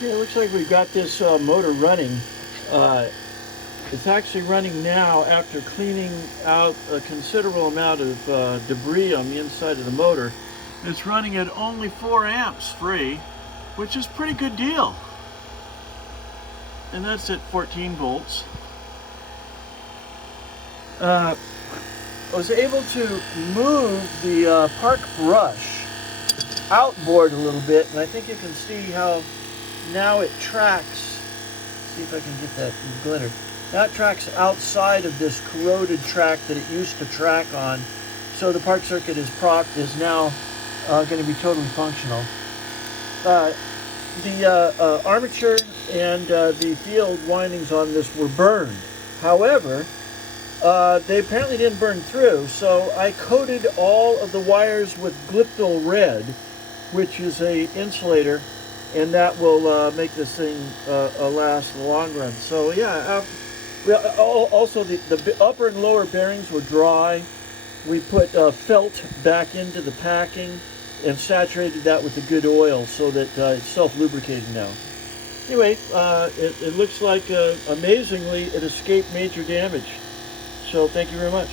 Yeah, it looks like we've got this motor running. It's actually running now after cleaning out a considerable amount of debris on the inside of the motor. It's running at only 4 amps free, which is a pretty good deal. And that's at 14 volts. I was able to move the park brush outboard a little bit, and I think you can see how now it tracks. See if I can get that glitter. Now it tracks outside of this corroded track that it used to track on. So the park circuit is now going to be totally functional. The armature and the field windings on this were burned. However, they apparently didn't burn through, so I coated all of the wires with GLYPTOL red, which is a insulator, and that will make this thing last in the long run. So yeah, also the upper and lower bearings were dry. We put felt back into the packing and saturated that with a good oil so that it's self-lubricating now. Anyway, it looks like amazingly it escaped major damage. So thank you very much.